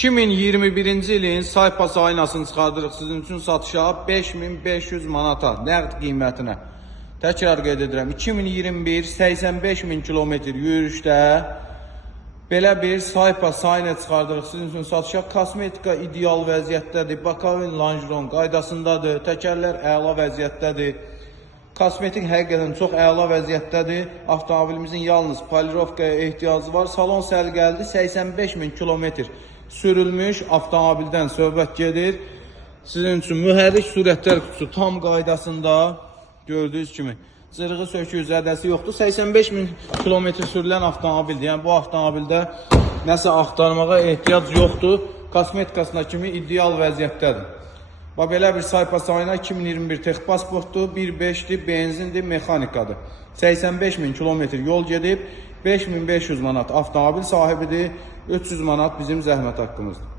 2021-ci ilin saypa sayınasını çıxardırıq sizin üçün satışa 5500 manata nəqd qiymətinə. Təkrar qeyd edirəm, 2021 85.000 kilometr yürüyüşdə belə bir saypa sayını çıxardırıq sizin üçün satışa. Kosmetika ideal vəziyyətdədir, Bakavin Langeron qaydasındadır, təkərlər əla vəziyyətdədir. Kosmetik həqiqətən çox əla vəziyyətdədir. Avtomobilimizin yalnız polirovkaya ehtiyacı var. Salon səliqəlidir, 85.000 kilometr sürülmüş avtomobildən söhbət gedir. Sizin üçün mühərrik sürətlər kutusu tam qaydasında, gördüyünüz kimi cırığı söküyü zədəsi yoxdur. 85.000 kilometr sürülən avtomobildir. Yəni bu avtomobildə nəsə axtarmağa ehtiyac yoxdur. Kosmetikasına kimi ideal vəziyyətdədir. Belə bir saypa sayına 2021 texpasportdur, 1.5'dir, benzindir, mexanikadır. 85.000 kilometr yol gedib, 5500 manat avtomobil sahibidir, 300 manat bizim zəhmət haqqımızdır.